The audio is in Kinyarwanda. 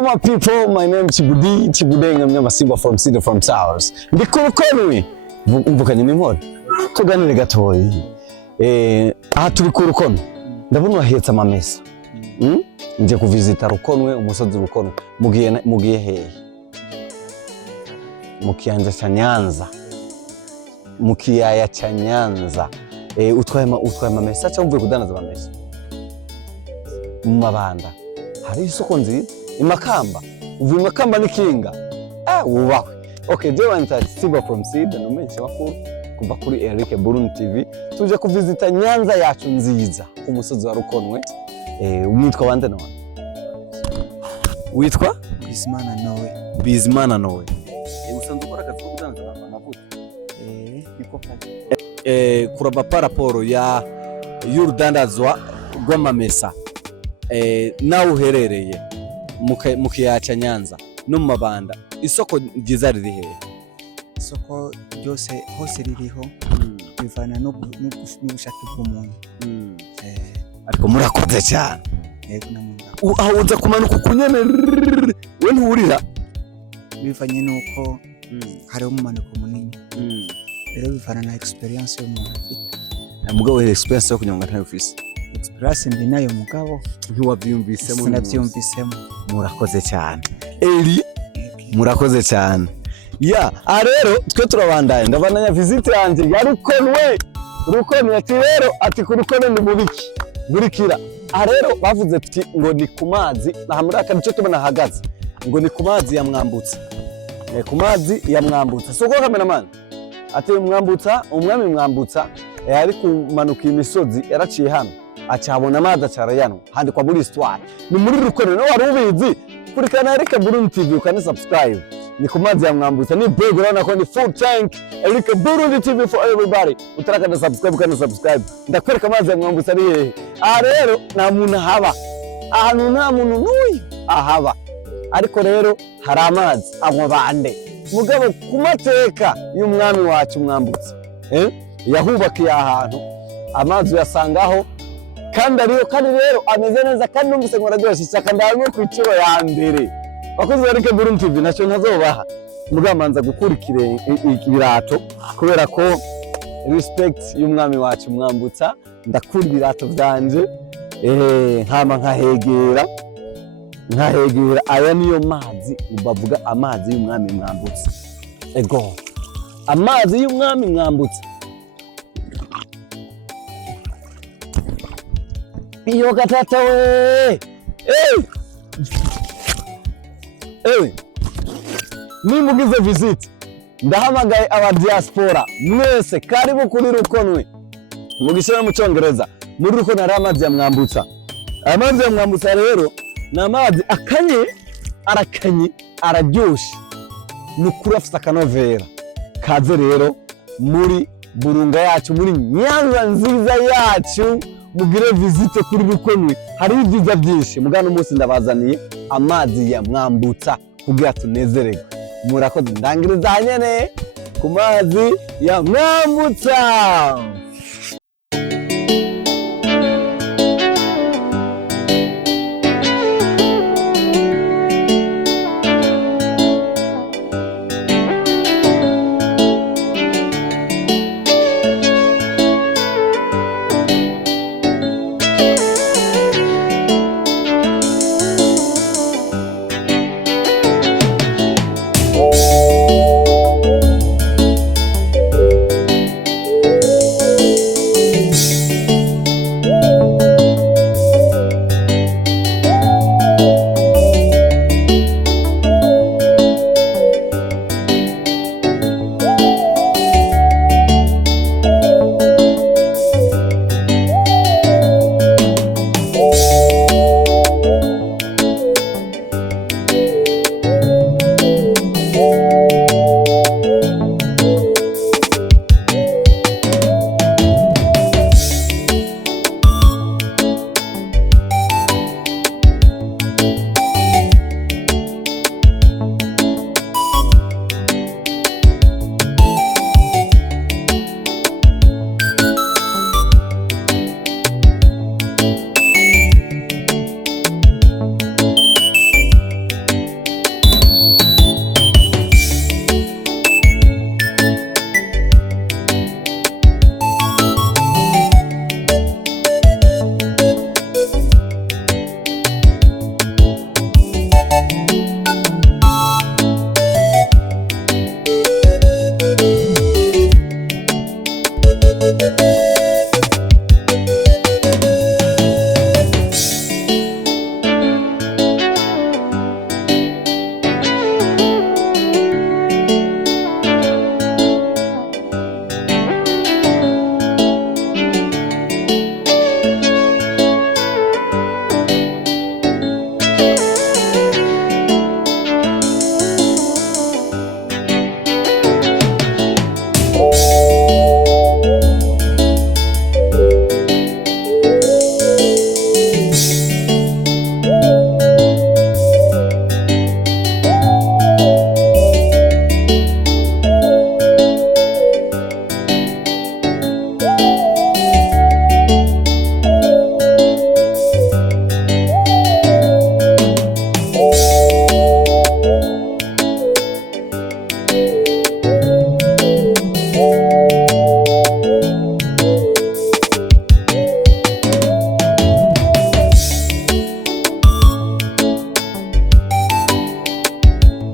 Hello my people, my name is Chibudenga Mnyamasimba from City from Towers. Ndikurukonwe mvukanye n'imhoro tuganire gatoyi aha turi ku Rukono ndabona wahetse amamesa nje kuvisita Rukonwe umusozi Rukono mugiye hehe mu kiyanja ca Nyanza mu kiyaya ca Nyanza utwaye amamesa cyangwa mvuye kudanaza amamesa mu Mabanda hari isoko nziza imakamba uvuye Makamba n'ikinga wubawe. Okay, je wanta Siba from Seed numenyesha makuru kuva kuri Eric Burundi TV tuje kuvisita Nyanza yacu nziza ku musozi wa Rukonwe. Umwitwa wande nawe witwa Bizimana Nowe usanzwe ukora akazi ko kudanza amavuta niko kazi kuraba paraporo ya y'urudandazwa rw'amamesa nawe uherereye mu kiyaca Nyanza no mu Mabanda isoko ryiza riri hehe? Isoko ryose hose ririho bivana n'ubushake bw'umuntu. Ariko murakoze cyane. Yego namunda. Aho uza kumanuka kunyene we nturira bivanye nuko hari umumanuko munini. Rero bivana na experience y'umuntu afite. Mugabo experience yo kunyonga ntayo ufise. Experience ndi nayo mugabo ntiwavyumvisemo. Sinavyumvisemo. Murakoze cyane. Eri murakoze cyane. Rero twe turabandanya ndabandanya visite yanje ya Rukonwe ati rero ati ku Rukono ni mubiki burikira. Rero bavuze ati ngo ni ku mazi na muri aka nico tubona hagaze ngo ni ku mazi ya Mwambutsa. Ku mazi ya Mwambutsa soko cameraman ati Mwambutsa umwami Mwambutsa yari kumanuka imisozi yaraciye hano acabona amazi acarayano handi kwa muri histoire ni muri Rukono no wari ubizi kuri kana Eric Burundi TV ukane subscribe ni ku mazi ya Mwambutsa ni big urabona ko ni full tank Eric Burundi TV for everybody utaraka na subscribe kana subscribe ndakwereka amazi ya Mwambutsa ari hehe. Rero nta muntu haba ahantu nta muntu n'uyu ahaba ariko rero hari amazi abo bande mugabo ku mateka y'umwami wacu Mwambutsa yahubakiye ahantu amazi yasangaho kandi rero ameze neza kandi numvise ngo radyoshye cyaka ndamwe ku iciro ya mbere bakoze Eric Burundi TV nacyo ntazobaha mugamanza gukurikire ibirato kubera ko respect y'umwami wacu Mwambutsa ndakura ibirato byanje nkama nkahegera aya niyo mazi bavuga amazi y'umwami Mwambutsa ego amazi y'umwami Mwambutsa iyo gatata we nimugize visit ndahamagaye aba diaspora mwese karibu kuri Rukonwe mugishyira mu Cyongereza muri Rukono hari amazi ya Mwambutsa. Amazi ya Mwambutsa rero ni amazi arakanye araryoshe nukuri afite akanovera kaze rero muri Burunga yacu muri Nyanza nziza yacu mugire visite kuri Rukonwe hari ibyiza byinshi mugana umunsi ndabazaniye amazi ya Mwambutsa kugira tunezererwe. Murakoze ndangiriza hanyene ku mazi ya Mwambutsa.